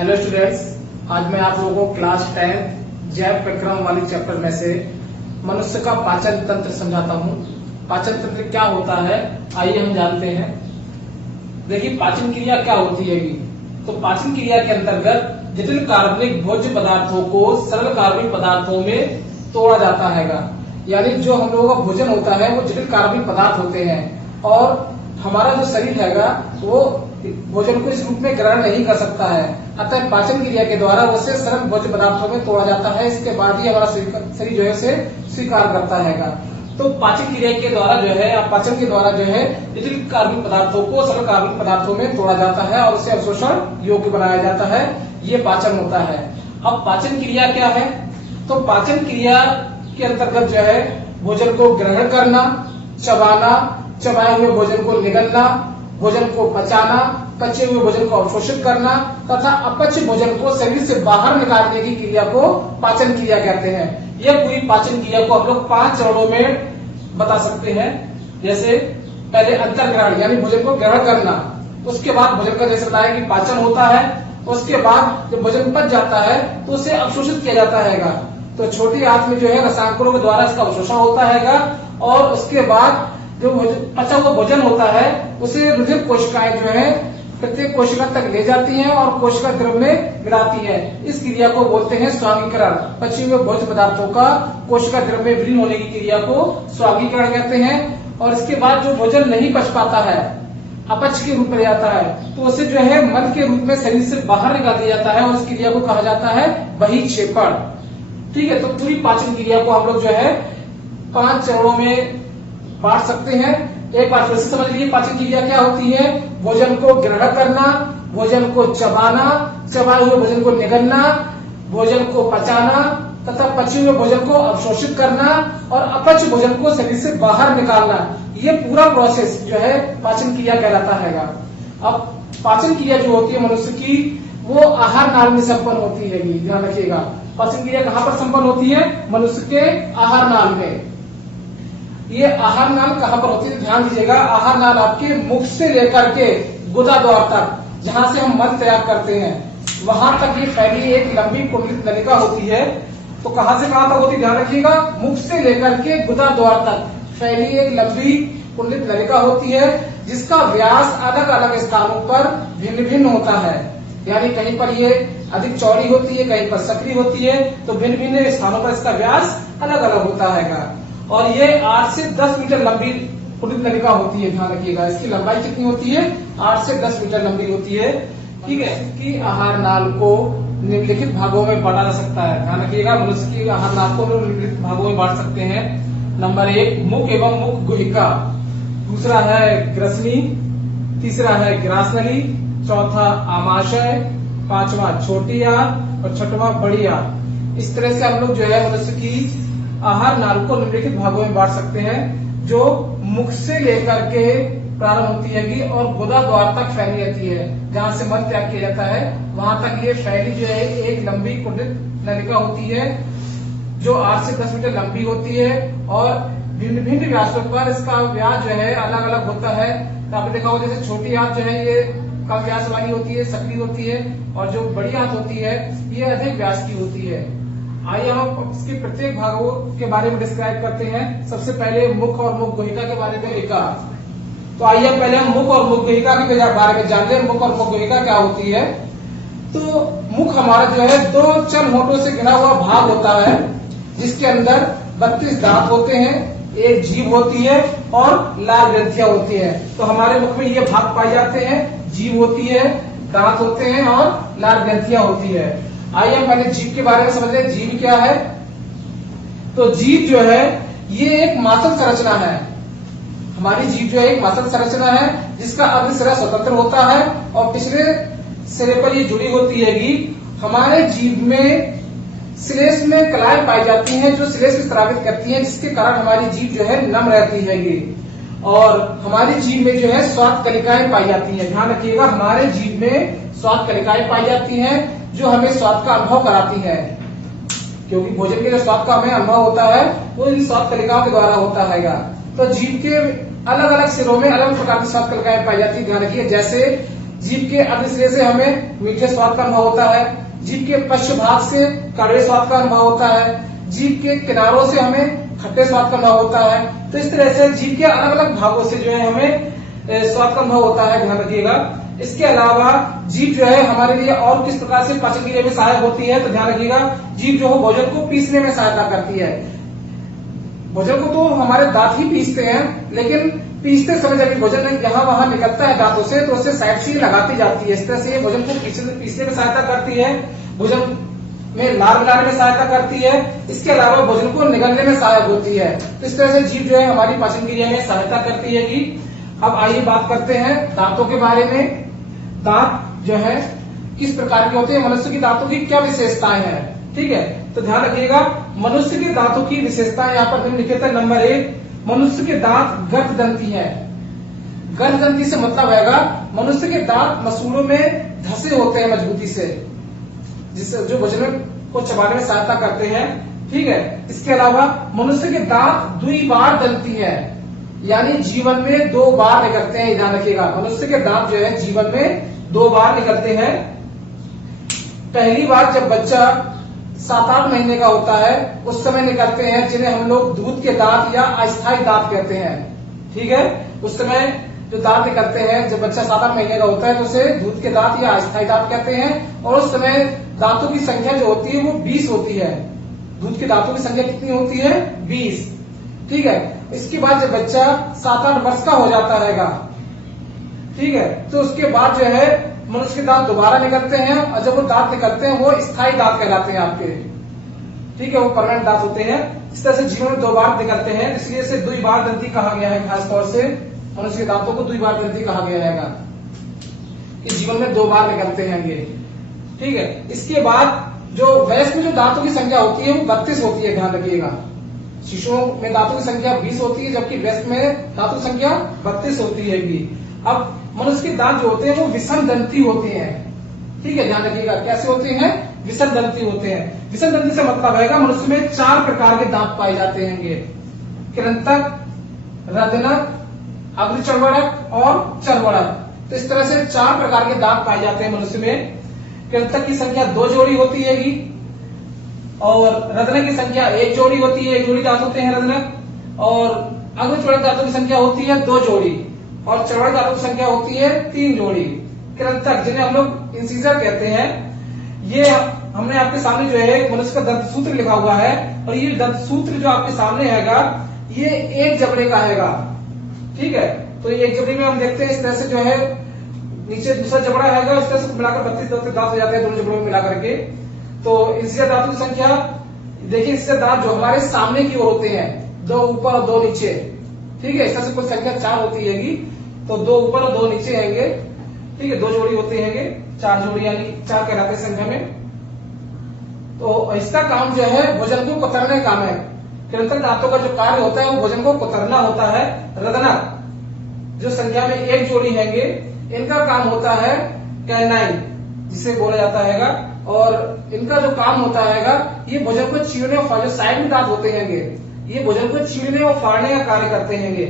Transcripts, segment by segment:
Hello students, आज मैं आप लोगों को क्लास 10 जैव प्रक्रम वाली चैप्टर में से मनुष्य का पाचन तंत्र समझाता हूँ। पाचन तंत्र क्या होता है, आइए हम जानते हैं। देखिए, पाचन क्रिया क्या होती है। तो पाचन क्रिया के अंतर्गत जटिल कार्बनिक भोज्य पदार्थों को सरल कार्बनिक पदार्थों में तोड़ा जाता है। यानी जो हम लोगों का भोजन होता है वो जटिल कार्बनिक पदार्थ होते हैं और हमारा जो शरीर है वो भोजन को इस रूप में ग्रहण नहीं कर सकता है। अतः पाचन क्रिया के द्वारा उसे सरल भोज्य पदार्थों में तोड़ा जाता है। इसके बाद ही हमारा शरीर जो है उसे स्वीकार करता है। तो पाचन क्रिया के द्वारा जो है पाचन के द्वारा जो है जटिल कार्बनिक पदार्थों को सरल कार्बनिक पदार्थों में तोड़ा जाता है और उसे अवशोषण योग्य बनाया जाता है। ये पाचन होता है। अब पाचन क्रिया क्या है? तो पाचन क्रिया के अंतर्गत जो है भोजन को ग्रहण करना, चबाना, चबाए हुए भोजन को निगलना, भोजन को पचाना, पचे हुए भोजन को अवशोषित करना तथा अपच्य भोजन को शरीर से बाहर निकालने की क्रिया को पाचन क्रिया कहते हैं। यह पूरी पाचन क्रिया को हम लोग 5 चरणों में बता सकते हैं। जैसे पहले अंतर्ग्रहण यानी भोजन को ग्रहण करना, उसके बाद भोजन का जैसे बताया कि पाचन होता है, उसके बाद जब भोजन पच जाता है तो उसे अवशोषित किया जाता है। तो छोटी आंत में जो है रसायनकों के द्वारा इसका अवशोषण होता है और उसके बाद जो पचा हुआ भोजन होता है उसे रुधिर कोशिकाएं जो है प्रत्येक कोशिका तक ले जाती हैं और कोशिका द्रव में मिलाती है। इस क्रिया को बोलते हैं स्वांगीकरण। पचे हुए भोज्य पदार्थों का कोशिका द्रव में विलीन होने की क्रिया को स्वांगीकरण कहते हैं। और इसके बाद जो भोजन नहीं पच पाता है, अपच के रूप में जाता है, तो उसे जो है मल के रूप में शरीर से बाहर निकाल दिया जाता है और उस क्रिया को कहा जाता है बहिक्षेपण। ठीक है, तो पूरी पाचन क्रिया को हम लोग जो है 5 चरणों में बांट सकते हैं। एक बार फिर से समझ लीजिए, पाचन क्रिया क्या होती है? भोजन को ग्रहण करना, भोजन को चबाना, चबाए हुए भोजन को निगलना, भोजन को पचाना तथा पचे हुए भोजन को अवशोषित करना और अपच भोजन को शरीर से बाहर निकालना। ये पूरा प्रोसेस जो है पाचन क्रिया कहलाता है। अब पाचन क्रिया जो होती है मनुष्य की, वो आहार नाल में संपन्न होती है। ध्यान रखिएगा, पाचन क्रिया कहाँ पर संपन्न होती है? मनुष्य के आहार नाल में। ये आहार नाल कहाँ पर होती है? ध्यान दीजिएगा, आहार नाल आपके मुख से लेकर के गुदा द्वार तक, जहाँ से हम मल तैयार करते हैं, वहां तक ये फैली एक लंबी कुंडलित नलिका होती है। तो कहाँ से कहाँ तक होती है? ध्यान रखिएगा, मुख से लेकर के गुदा द्वार तक फैली एक लंबी कुंडलित नलिका होती है, जिसका व्यास अलग अलग स्थानों पर भिन्न भिन्न होता है। यानी कहीं पर ये अधिक चौड़ी होती है, कहीं पर सकरी होती है, तो भिन्न भिन्न स्थानों पर इसका व्यास अलग अलग होता है। और ये 8 से 10 मीटर लंबी कुंडलित नलिका होती है। ध्यान रखिएगा, इसकी लंबाई कितनी होती है? 8 से 10 मीटर लंबी होती है। ठीक है, कि आहार नाल को निम्नलिखित भागों में बांटा जा सकता है। ध्यान रखिएगा, मनुष्य की आहार नाल को निम्नलिखित भागों में बांट सकते हैं। नंबर 1 मुख एवं मुख गुहिका, दूसरा है ग्रसनी, तीसरा है ग्रासनली, चौथा आमाशय, 5वां छोटी आंत और 6वां बड़ी आंत। इस तरह से हम लोग जो है मनुष्य की आहार नाल को निम्नलिखित भागों में बांट सकते हैं, जो मुख से लेकर के प्रारंभ होती है और गुदा द्वार तक फैली रहती है। जहां से मल त्याग किया जाता है वहां तक ये फैली जो है एक लंबी कुंडलित नलिका होती है, जो 8 से 10 मीटर लंबी होती है और भिन्न भिन्न व्यासों पर इसका व्यास जो है अलग अलग होता है। तो आपने देखा होगा, जैसे छोटी आंत जो है ये कम व्यास वाली होती है, सक्रिय होती है, और जो बड़ी आंत होती है ये अधिक व्यास की होती है। आइए हम इसके प्रत्येक भागों के बारे में डिस्क्राइब करते हैं। सबसे पहले मुख और मुख गुहिका के बारे में लिखा। तो आइए पहले हम मुख और मुख गुहिका के बारे में जानते हैं। मुख और मुख गुहिका क्या होती है? तो मुख हमारा जो है 2 चल होठों से घिरा हुआ भाग होता है, जिसके अंदर 32 दांत होते हैं, एक जीभ होती है और लाल ग्रंथियां होती है। तो हमारे मुख में ये भाग पाए जाते हैं, जीभ होती है, दांत होते हैं और लाल ग्रंथियां होती है। आइए हम पहले जीभ के बारे में समझ लें। जीभ क्या है? तो जीभ जो है ये एक मासल संरचना है। हमारी जीभ जो है एक मासल संरचना है, जिसका अग्र सिरा स्वतंत्र होता है और पिछले सिरे पर ये जुड़ी होती है। हमारे जीभ में श्लेष में कलाएं पाई जाती हैं, जो श्लेष को स्रावित करती हैं, जिसके कारण हमारी जीभ जो है नम रहती है। और हमारी जीभ में जो है स्वाद कलिकाएं पाई जाती हैं। ध्यान रखिएगा, हमारे जीभ में स्वाद कलिकाएं पाई जाती हैं, जो हमें स्वाद का अनुभव कराती है। क्योंकि भोजन के जो स्वाद का हमें अनुभव होता है वो इन स्वाद कलिकाओं के द्वारा होता है। तो जीभ के अलग अलग सिरों में अलग प्रकार की स्वाद कलिकाएं पाई जाती है। ध्यान रखिए, जैसे जीभ के अधसिरे से हमें मीठे स्वाद का अनुभव होता है, जीभ के पश्च भाग से कड़वे स्वाद का अनुभव होता है, जीभ के किनारों से हमें खट्टे स्वाद का अनुभव होता है। तो इस तरह से जीभ के अलग अलग भागों से जो है हमें स्वाद का अनुभव होता है, ध्यान रखिएगा। इसके अलावा जीभ जो है हमारे लिए और किस प्रकार से पाचन क्रिया में सहायक होती है, तो ध्यान रखिएगा, जीभ जो है भोजन को पीसने में सहायता करती है। भोजन को तो हमारे दांत ही पीसते हैं, लेकिन पीसते समय जब भोजन यहाँ वहां निकलता है दांतों से, तो उससे साइड से लगाती जाती है। इस तरह से ये भोजन को पीसने में सहायता करती है, भोजन में लार मिलाने में सहायता करती है। इसके अलावा भोजन को निगलने में सहायक होती है। तो इस तरह से जीभ जो है हमारी पाचन क्रिया में सहायता करती है जी। अब आइए बात करते हैं दांतों के बारे में। दांत जो है किस प्रकार के होते हैं, मनुष्य के दांतों की क्या विशेषताएं हैं, ठीक है। तो ध्यान रखिएगा, मनुष्य के दांतों की विशेषताएं यहाँ पर निम्नलिखित है। नंबर 1, मनुष्य के दांत गर्ददंती है। गर्ददंती से मतलब है मनुष्य के दांत मसूड़ों में धसे होते हैं मजबूती से, जिससे जो भोजन को चबाने में सहायता करते हैं, ठीक है। इसके अलावा मनुष्य के दांत द्विबार दंती है, यानी जीवन में 2 बार निकलते हैं। ध्यान रखिएगा, मनुष्य के दांत जो है जीवन में 2 बार निकलते हैं। पहली बार जब बच्चा 7-8 महीने का होता है उस समय निकलते हैं, जिन्हें हम लोग दूध के दांत या अस्थायी दांत कहते हैं, ठीक है। उस समय जो दांत निकलते हैं, जब बच्चा 7-8 महीने का होता है तो उसे दूध के दांत या अस्थायी दांत कहते हैं। और उस समय दांतों की संख्या जो होती है वो 20 होती है। दूध के दांतों की संख्या कितनी होती है? 20, ठीक है। इसके बाद जब बच्चा 7-8 वर्ष का हो जाता है, ठीक है, तो उसके बाद जो है मनुष्य के दांत दोबारा निकलते हैं, और जब वो दांत निकलते हैं वो स्थायी दांत कहलाते हैं आपके, ठीक है, वो परमानेंट दांत होते हैं। इस तरह से जीवन में 2 बार निकलते हैं, इसलिए इसे द्विबार दंती कहा गया है। खासतौर से मनुष्य के दांतों को द्विबार दंती कहा गया है कि जीवन में 2 बार निकलते हैं ये, ठीक है। इसके बाद जो वयस्क में जो दांतों की संख्या होती है वो 32 होती है, ध्यान रखिएगा। शिशुओं में दांतों की संख्या 20 होती है, जबकि वयस्क में दांतों की संख्या 32 होती है। अब मनुष्य के दांत जो होते हैं वो विषम दंती होते हैं, ठीक है, ध्यान रखिएगा। कैसे होते हैं? विषम दंती होते हैं। विषम दंती से मतलब है मनुष्य में 4 प्रकार के दांत पाए जाते हैं, कृंतक, रदनक, अग्रचर्वणक और चर्वणक। तो इस तरह से 4 प्रकार के दांत पाए जाते हैं मनुष्य में। कृंतक की संख्या 2 जोड़ी होती है, और रदनक की संख्या 1 जोड़ी होती है, 1 जोड़ी दांत होते हैं रदनक। और अग्रचर्वणक दांतों की संख्या होती है 2 जोड़ी, और चर्वणक दांतों की संख्या होती है 3 जोड़ी। कृंतक, जिन्हें हम लोग इंसिजर कहते हैं, ये हमने आपके सामने जो है मनुष्य का दंत सूत्र लिखा हुआ है, और ये दंत सूत्र जो आपके सामने हैगा ये एक जबड़े का हैगा, ठीक है। तो एक जबड़े में हम देखते हैं इस तरह से जो है नीचे दूसरा जबड़ा हैगा, इस तरह से मिलाकर 32 दांत हो जाते हैं दोनों जबड़ों में मिलाकर के। तो इंसिजर दांतों की संख्या देखिए, इंसिजर दांत जो हमारे सामने की ओर होते हैं, 2 ऊपर और 2 नीचे, ठीक है। इस तरह से कुल संख्या 4 होती है, तो 2 ऊपर और 2 नीचे हैंगे, ठीक है, 2 जोड़ी होते हैं, 4 जोड़ी, यानी 4 कहलाते हैं संख्या में। तो इसका काम जो है भोजन को कुतरने का काम है। कृंतक दांतों का जो कार्य होता है वो भोजन को कुतरना होता है। रदनक जो संख्या में 1 जोड़ी हैंगे, इनका काम होता है कैनाइन, जिसे बोला जाता हैगा, और इनका जो काम होता हैगा ये भोजन को चीरने और जो साइड में दांत होते हैंगे, ये भोजन को छीलने और फाड़ने का कार्य करते हैंगे।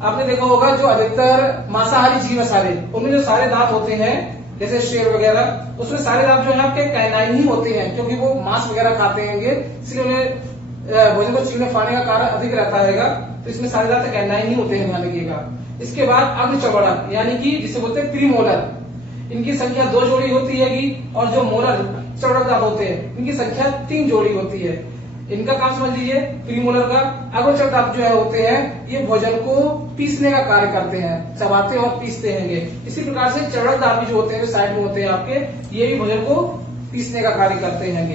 आपने देखा होगा जो अधिकतर मांसाहारी जीव सारे, उनमें जो सारे दांत होते हैं, जैसे शेर वगैरह, उसमें सारे दांत जो है आपके कैनाइन ही होते हैं, क्योंकि वो मांस वगैरह खाते हैंगे, इसलिए उन्हें भोजन को छीलने फाड़ने का कार्य अधिक रहता हैगा। तो इसमें सारे दांत कैनाइन ही होते हैं, ध्यान रखिएगा। इसके बाद अग्रचर्वणक, यानी कि जिसे बोलते हैं प्रीमोलर, इनकी संख्या 2 जोड़ी होती है, और जो मोलर चौड़क दांत होते हैं इनकी संख्या 3 जोड़ी होती है। इनका काम समझ लीजिए प्रीमोलर का। अग्रचर्वणक दांत जो है होते हैं ये भोजन को पीसने का कार्य करते हैं, चबाते और पीसते हैं। इसी प्रकार से चौड़क दांत भी जो होते हैं जो साइड में होते हैं आपके, ये भी भोजन को पीसने का कार्य करते हैं।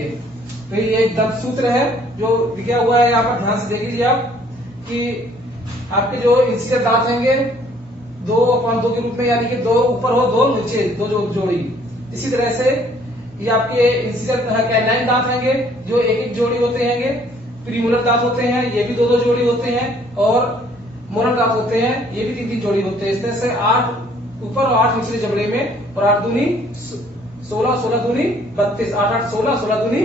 तो ये एक दंत सूत्र है जो लिखा हुआ है यहाँ पर, ध्यान से देख लीजिए आप कि आपके जो इंसिजर दांत हैंगे 2/2 के रूप में, यानी कि 2 ऊपर हो 2 नीचे 2 जोड़ी। इसी तरह से ये आपके इंसिजर कैनाइन दांत हैंगे जो 1-1 जोड़ी होते हैंगे। प्रीमोलर दांत होते हैं, ये भी 2-2 जोड़ी होते हैं, और मोलर दांत होते हैं, ये भी 3-3 जोड़ी होते हैं। इस तरह से 8 ऊपर और 8 निचले जबड़े में, और 8 दूनी 16, 16 दूनी 32, 8-8 16, 16 दूनी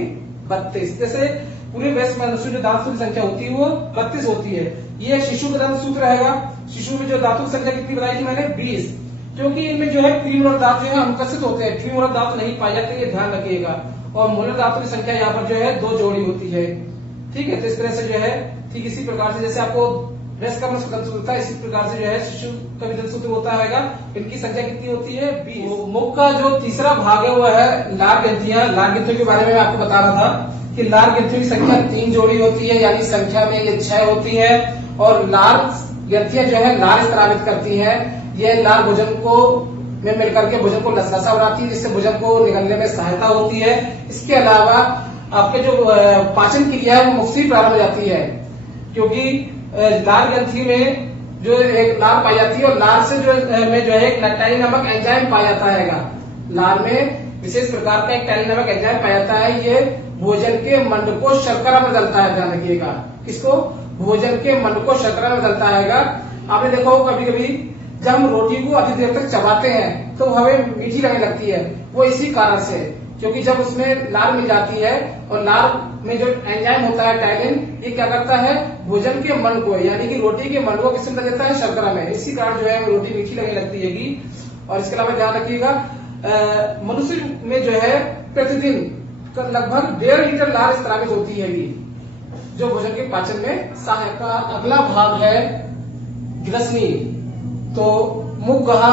32। जैसे पूरे वयस्क मनुष्य जो दांत की संख्या होती है वो 32 होती है। ये शिशु का दांत सूत्र रहेगा। शिशु में जो दांतों की संख्या कितनी बताई थी मैंने? 20। क्योंकि इनमें जो है प्री मूलक धातु जो है अनुपस्थित होते हैं, प्री मूलक धातु नहीं पाए जाते, ये ध्यान रखिएगा। और मूलक धातु की संख्या यहाँ पर जो है 2 जोड़ी होती है। ठीक है, तो इस तरह से जो है ठीक इसी प्रकार से जैसे आपको वयस्क का स्वतंत्र सूत्र होता है, इसी प्रकार से जो है शिशु का वितरण सूत्र होता है। इनकी संख्या कितनी होती है? 20। मुख का जो तीसरा भाग है वो है लार ग्रंथियां। लार ग्रंथियों के बारे में आपको बता रहा था कि लार ग्रंथियों की संख्या 3 जोड़ी होती है, यानी संख्या में ये 6 होती है। और लार ग्रंथियां जो है लार स्रावित करती है। ये लार भोजन को में मिलकर के भोजन को लसलसा बनाती है, जिससे भोजन को निगलने में सहायता होती है। इसके अलावा आपके जो पाचन क्रिया है वो मुख से प्रारंभ हो जाती है, क्योंकि लार ग्रंथि में जो एक लार पाई जाती है और लार से जो है एक टैलिन नामक एंजाइम पाया जाता है। लार में विशेष प्रकार का एक टैलिन नामक एंजाइम पाया जाता है। ये भोजन के मंड को शर्करा में बदलता है। ध्यान रखिएगा, किसको? भोजन के मंड को शर्करा में बदलता है। आपने देखा हो कभी कभी जब हम रोटी को अधिक देर तक चबाते हैं तो हमें मीठी लगने लगती है, वो इसी कारण से, क्योंकि जब उसमें लार मिल जाती है और लार में जो एंजाइम होता है टैलिन, ये क्या करता है? भोजन के मंड को, यानी कि रोटी के मंड को किसमें बदल देता है? शर्करा में। इसी कारण जो है रोटी मीठी लगने लगती है। और इसके अलावा ध्यान रखिएगा, मनुष्य में जो है प्रतिदिन लगभग 1.5 लीटर लार स्रावित होती है, जो भोजन के पाचन में सहायक। अगला भाग है ग्रसनी। तो मुख गहा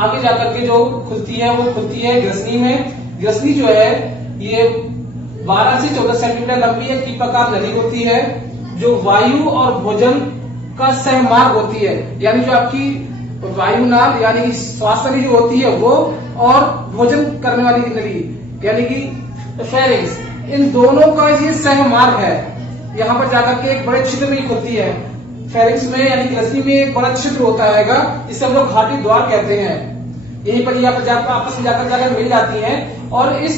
आगे जाकर के जो खुलती है वो खुलती है ग्रसनी में। ग्रसनी जो है ये 12 से 14 सेंटीमीटर लंबी एक कीपाकार नली होती है, जो वायु और भोजन का सहमार्ग होती है। यानी जो आपकी वायु नाल यानी कि श्वास नली जो होती है वो, और भोजन करने वाली नली यानी कि फेरिंग्स, इन दोनों का ये सहमार्ग है। यहाँ पर जाकर के एक बड़े छिद्र में खुलती है। फेरिंग्स में यानी ग्रसनी में एक बड़ा छिद्र होता है, इसे हम लोग घाटी द्वार कहते हैं। यहीं पर यहाँ पर आपस में जाकर मिल जाती हैं। और इस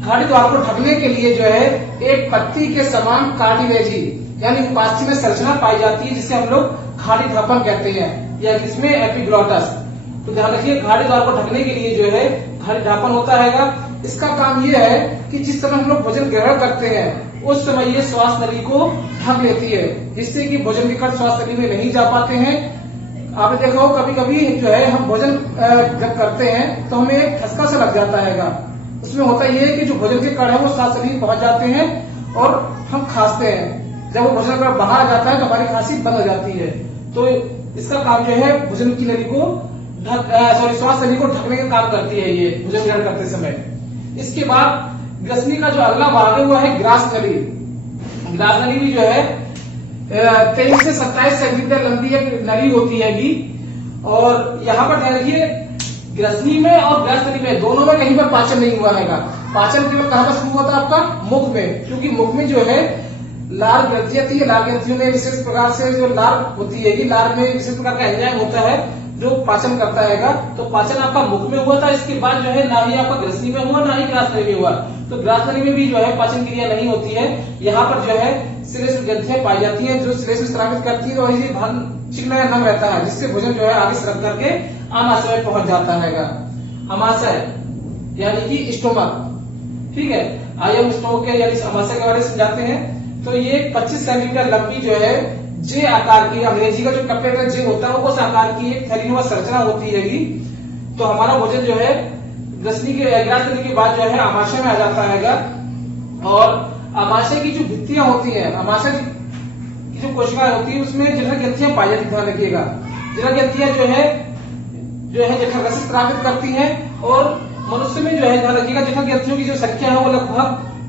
घाटी द्वार को ढकने के लिए जो है एक पत्ती के समान कार्टिलेजी यानी उपास्थि में संरचना पाई जाती है, जिसे हम लोग घाटी धपन कहते हैं, या इसमें एपिग्लॉटस। तो ध्यान रखिए, घाटी द्वार को ढकने के लिए जो है घाटी ढापन होता है। इसका काम यह है कि जिस समय हम लोग भोजन ग्रहण करते हैं उस समय ये श्वास नली को ढक लेती है, जिससे कि भोजन के कण श्वास नली में नहीं जा पाते हैं। आपने देखा हो कभी कभी जो है हम भोजन जब करते हैं तो हमें एक ठसका सा लग जाता है। उसमें होता यह है कि जो भोजन के कण है वो श्वास नली में पहुंच जाते हैं और हम खांसते हैं। जब वो भोजन कण बाहर आ जाता है तो हमारी खांसी बंद हो जाती है। तो इसका काम जो है भोजन की नली को श्वास नली को ढकने का काम करती है ये भोजन ग्रहण करते समय। इसके बाद ग्रसनी का जो अगला भाग है वो है ग्रास नली। ग्रास नली भी जो है 23 से 27 सेंटीमीटर लंबी एक नली होती है। और यहाँ पर ध्यान रखिए, ग्रसनी में और ग्रास नली में दोनों में कहीं पर पाचन नहीं हुआ है। पाचन केवल कहाँ पर शुरू हुआ था? आपका मुख में, क्योंकि मुख में जो है लार ग्रंथियां थी। लार ग्रंथियों में विशेष प्रकार से जो लार होती है, लार में विशेष प्रकार का एंजाइम होता है जो पाचन करता है। तो पाचन आपका मुख में हुआ था। इसके बाद जो है ना ही आपका ग्रसनी में हुआ ना ही ग्रास नली में हुआ। तो ग्रास नली में भी जो है पाचन क्रिया नहीं होती है। यहाँ पर जो है श्लेष्म ग्रंथियां पाई जाती हैं जो श्लेष्म स्रावित करती है, और इसी भाग चिकना या नम रहता है, जिससे भोजन जो है आगे सरक करके आमाशय में पहुंच जाता है। आमाशय यानी कि स्टोमक। ठीक है, आइए हम स्टोमक के यानी आमाशय के बारे में समझाते हैं। तो ये 25 सेंटीमीटर लंबी जो है जे आकार की, अंग्रेजी का जो कैपिटल जे होता है उस आकार की एक थैलीनुमा संरचना होती है। तो हमारा भोजन जो है ग्रसनी के ग्रास नली के बाद जो है आमाशय में आ जाता है। और आमाशय की जो भित्तियां होती हैं, आमाशय की जो कोशिकाएं होती है उसमें जठर ग्रंथियां पाई जाती है। ध्यान रखिएगा, जठर ग्रंथियां जो है जठर रस स्रावित करती हैं। और मनुष्य में जो है ध्यान रखिएगा जठर ग्रंथियों की जो संख्या है वो लगभग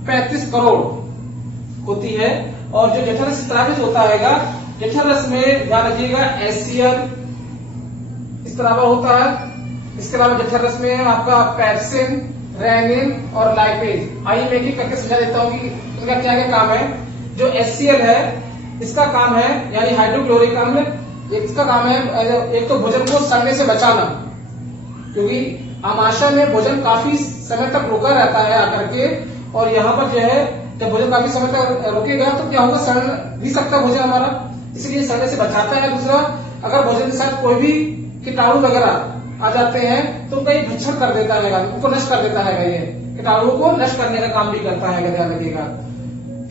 35 करोड़ होती है। और जो जठर रस स्रावित होता है, जठर रस में ध्यान रखिएगा एसियल इस तरह होता है। इसके अलावा जठर रस में आपका पेप्सिन, रेनिन और लाइपेज। आइए मैं एक करके समझा देता हूँ कि इनका क्या क्या काम है। जो एचसीएल है इसका काम है यानी हाइड्रोक्लोरिक अम्ल, इसका काम है एक तो भोजन को सड़ने से बचाना, क्योंकि आमाशय में भोजन काफी समय तक रुका रहता है आकर के। और यहाँ पर जो है जब भोजन काफी समय तक रुकेगा तो क्या होगा, सड़ भी सकता है भोजन हमारा, इसलिए सड़ने से बचाता है। दूसरा, अगर भोजन के साथ कोई भी कीटाणु वगैरह आ जाते हैं तो कई भक्षण कर देता है, उनको नष्ट कर देता है। ये कीटाणु को नष्ट करने का काम भी करता है, ध्यान रखिएगा।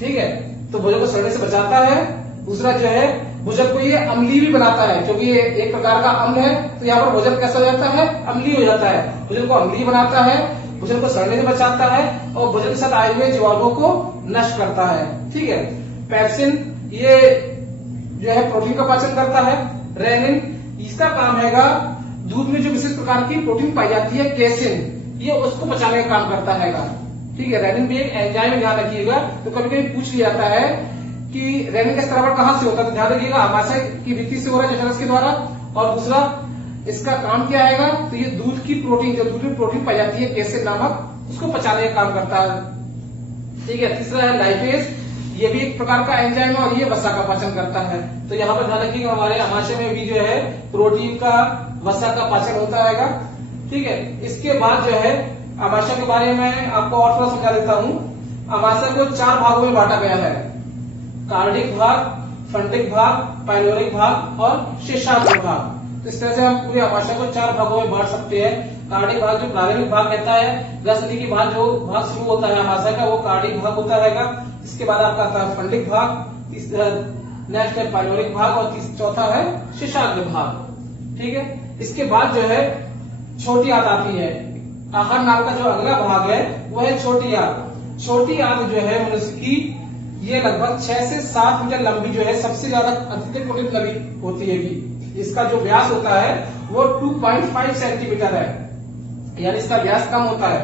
ठीक है, तो भोजन को सड़ने से बचाता है। दूसरा जो है भोजन को ये अम्लीय भी बनाता है, क्योंकि ये एक प्रकार का अम्ल है, तो यहाँ पर भोजन कैसा हो जाता है, अम्लीय हो जाता है। भोजन को अम्लीय बनाता है, भोजन को सड़ने से बचाता है और भोजन के साथ आए हुए जीवाणुओं को नष्ट करता है। ठीक है। पेप्सिन ये जो है प्रोटीन का पाचन करता है। रेनिन इसका काम हैगा दूध में जो विशेष प्रकार की प्रोटीन पाई जाती है केसिन, ये उसको पचाने का काम करता हैगा। ठीक है। रेनिन भी एक एंजाइम, ध्यान रखिएगा। तो कभी कभी पूछ लिया जाता है कि रेनिन का स्राव कहां से होता है, तो ध्यान रखिएगा आमाशय की भित्ति से हो रहा है जठरांश के द्वारा। और दूसरा इसका काम क्या आएगा, तो ये दूध की प्रोटीन, जो दूध में प्रोटीन पाई जाती है केसिन नामक, उसको पचाने का काम करता है। ठीक है। तीसरा है लाइपेज, ये भी एक प्रकार का एंजाइम है और ये वसा का पाचन करता है। तो यहाँ पर ध्यान रखिएगा हमारे आमाशय में भी जो है प्रोटीन का, वसा का पाचन होता है। ठीक है। इसके बाद जो है आमाशय के बारे में आपको और थोड़ा समझा देता हूँ। आमाशय को 4 भागों में बांटा गया है, कार्डिक भाग, फंडिक भाग, पाइलोरिक भाग और शेषाग्र भाग। तो इस तरह से हम पूरे आमाशय को 4 भागों में बांट सकते हैं। कार्डिक भाग जो प्रारंभिक भाग कहता है, ग्रसनी के बाद जो भाग शुरू होता है आमाशय का, वो कार्डिक भाग होता रहेगा। इसके बाद आपका आता है फंडिक भाग, नेक्स्ट है पाइलोरिक भाग और चौथा है शेषाग्र भाग। ठीक है। इसके बाद जो है छोटी आंत आती है। आहार नाल का जो अगला भाग है वो है छोटी आंत। छोटी आंत जो है मनुष्य की, ये लगभग 6 से 7 मीटर लंबी जो है, सबसे ज्यादा अत्यधिक प्रोटीन लंबी होती है। इसका जो व्यास होता है वो 2.5 सेंटीमीटर है, यानी इसका व्यास कम होता है।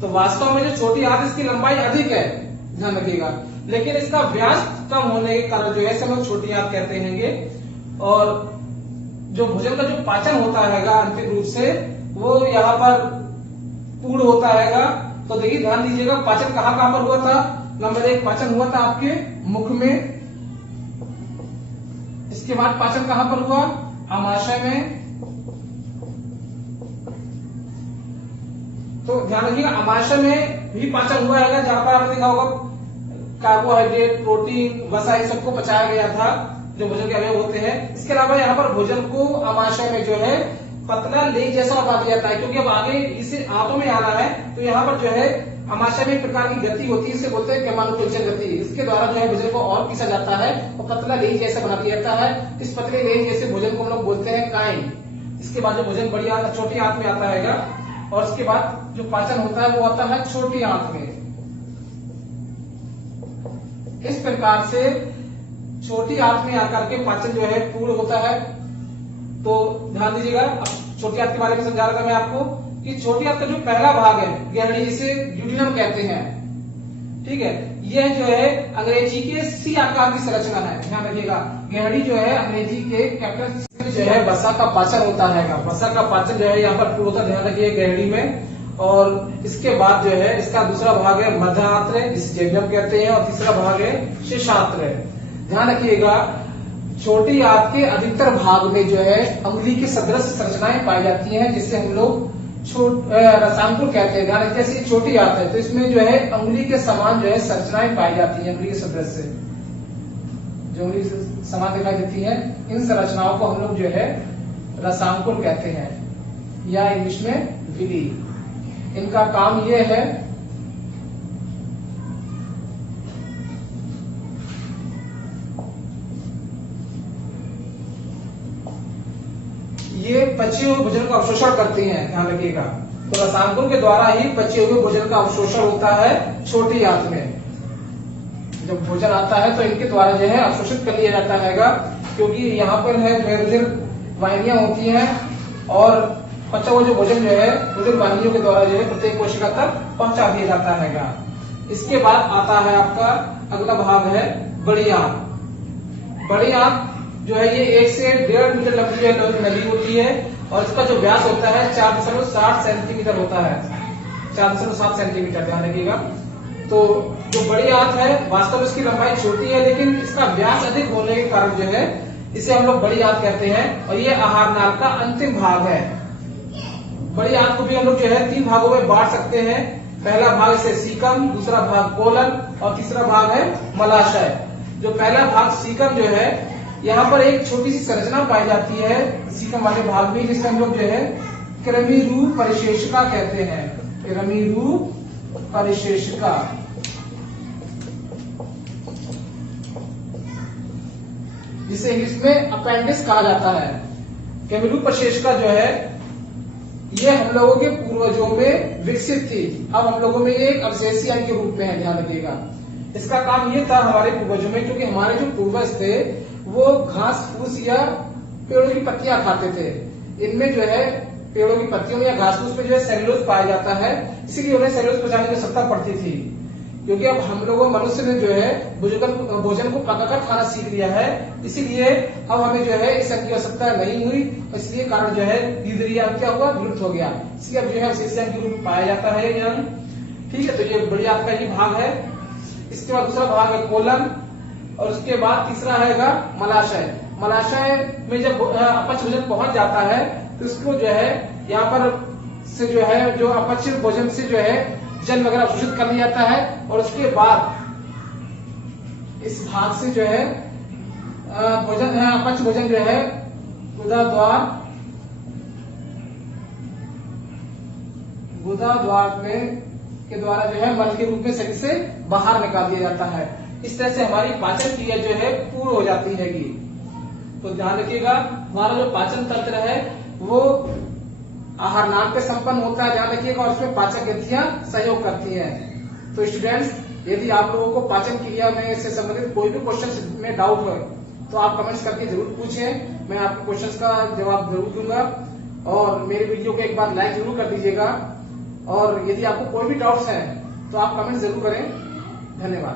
तो वास्तव में जो छोटी आंत, इसकी लंबाई अधिक है, ध्यान रखिएगा, लेकिन इसका व्यास कम होने के कारण जो है इसे लोग छोटी आंत कहते हैं। और जो भोजन का जो पाचन होता है अंतिम रूप से, वो यहाँ पर पूर्ण होता है। तो देखिए ध्यान दीजिएगा, पाचन कहाँ पर हुआ था। नंबर 1 पाचन हुआ था आपके मुख में। इसके बाद पाचन कहां पर हुआ, आमाशय में। तो ध्यान रखिएगा आमाशय में भी पाचन हुआ है, जहां पर आपने देखा होगा कार्बोहाइड्रेट, प्रोटीन, वसा, ये सबको पचाया गया था जो भोजन के अवयव होते हैं। इसके अलावा यहाँ पर भोजन को आमाशय में जो है पतला लेग जैसा बना दिया जाता है, क्योंकि अब आगे इसे आंतों में आना है। तो यहाँ पर जो है आमाशय में एक प्रकार की गति होती है, इसे बोलते हैं केमानुकुंचन गति। इसके द्वारा जो है भोजन को और पीसा जाता है और पतला लेज जैसा बना दिया जाता है। इस पतले लेज जैसे भोजन को हम लोग बोलते हैं काइम। इसके बाद जो भोजन बड़ी आंत, छोटी आंत में आता है, और इसके बाद जो पाचन होता है वो आता है छोटी आंत में। इस प्रकार से छोटी आंत में आकर के पाचन जो है पूर्ण होता है। तो ध्यान दीजिएगा, अब छोटी आंत के बारे में समझा रहा था मैं आपको कि छोटी आंत का जो पहला भाग है, गहरी, जिसे ड्यूडिनम कहते हैं। ठीक है। यह जो है अंग्रेजी के सी आकार की संरचना है, ध्यान रखिएगा। गहरी जो है अंग्रेजी के कैपिटल जो है वसा का पाचन होता है। वसा का पाचन जो है यहाँ पर पूर्ण होता है, ध्यान रखिए, गहरी में। और इसके बाद जो है इसका दूसरा भाग है मध्यांत्र, जिसे जेगम कहते हैं, और तीसरा भाग है शेषांत्र। ध्यान रखिएगा, छोटी आंत के अधिकतर भाग में जो है अंगुली की सदृश संरचनाएं पाई जाती हैं, जिससे हम लोग रसांकुल कहते हैं। ध्यान, जैसे छोटी आंत है तो इसमें जो है अंगुली के समान जो है संरचनाएं पाई जाती हैं, अंगुली के सदृश से जो अंगुली से समान दिखाई देती है, इन संरचनाओं को हम लोग जो है रसांकुल कहते हैं, या इंग्लिश में विली। इनका काम ये है ये पचे हुए भोजन का अवशोषण करती हैं, ध्यान रखिएगा। तो रसांकुल के द्वारा ही पचे हुए भोजन का अवशोषण होता है छोटी आंत में। जब भोजन आता है तो इनके द्वारा जो है अवशोषित कर लिया जाता है, क्योंकि यहाँ पर है रुधिर वाहिनियां होती हैं और पचा हुआ जो भोजन जो है रुधिर वाहिनियों के द्वारा जो है प्रत्येक कोशिका तक पहुंचा दिया जाता है। इसके बाद आता है आपका अगला भाग है बड़ी आंत। बड़ी आंत जो है ये 1 से 1.5 मीटर लंबी जो है नली होती है, और इसका जो व्यास होता है 4.7 सेंटीमीटर होता है, 4.7 सेंटीमीटर, ध्यान रखिएगा। तो जो बड़ी आंत है वास्तव में इसकी लंबाई छोटी है, लेकिन इसका व्यास अधिक होने के कारण जो है इसे हम लोग बड़ी आंत कहते हैं, और ये आहार नाल का अंतिम भाग है। बड़ी आंत को भी हम लोग जो है 3 भागों में बांट सकते हैं। पहला भाग इसे सीकम, दूसरा भाग कोलन और तीसरा भाग है मलाशय। जो पहला भाग सीकम जो है, यहाँ पर एक छोटी सी संरचना पाई जाती है सीकम वाले भाग में, जिसे हम लोग जो है क्रमीरू परिशेषिका कहते हैं, क्रमीरू परिशेषिका। जिसे इंग्लिश में अपेंडिक्स कहा जाता है। कैमिलू प्रशेषका जो है ये हम लोगों के पूर्वजों में विकसित थी, अब हम लोगों में ये एक अवशेषी अंग के रूप में है, ध्यान रखिएगा। इसका काम ये था हमारे पूर्वजों में, क्योंकि हमारे जो पूर्वज थे वो घास फूस या पेड़ों की पत्तियां खाते थे। इनमें जो है पेड़ों की पत्तियों में या घास फूस में जो है सेलुलोज पाया जाता है, इसीलिए उन्हें सेलुलोज पचाने की सत्ता पड़ती थी। क्योंकि अब हम लोगों मनुष्य ने जो है भोजन को पकाकर खाना सीख लिया है, इसीलिए अब हमें जो है इस अंग की आवश्यकता नहीं हुई, इसलिए कारण जो है धीरे धीरे अंग क्या हुआ, विलुप्त हो गया। इसलिए अब जो है अवशेषी अंग के रूप में पाया जाता है ये अंग। ठीक है, तो ये बढ़िया आपका ये भाग है। इसके बाद दूसरा भाग है कोलन, और उसके बाद तीसरा है मलाशय। मलाशय में जब अपच भोजन पहुंच जाता है तो इसको जो है यहाँ पर से जो है जो अपच भोजन से जो है जल वगैरह अवशोषित कर लिया जाता है, और उसके बाद इस भाग से जो है भोजन अपच भोजन जो है गुदा द्वार में के द्वारा जो है मल के रूप में शरीर से बाहर निकाल दिया जाता है। इस तरह से हमारी पाचन क्रिया जो है पूर्ण हो जाती है। तो ध्यान रखिएगा, हमारा जो पाचन तंत्र है वो आहार नाम पे संपन्न होता है, ध्यान रखिएगा, और उसमें पाचक ग्रंथियां सहयोग करती हैं। तो स्टूडेंट्स, यदि आप लोगों को पाचन क्रिया में से संबंधित कोई भी क्वेश्चन में डाउट हो तो आप कमेंट्स करके जरूर पूछें, मैं आपके क्वेश्चंस का जवाब जरूर दूंगा। और मेरे वीडियो को एक बार लाइक जरूर कर दीजिएगा, और यदि आपको कोई भी डाउट्स हैं तो आप कमेंट जरूर करें। धन्यवाद।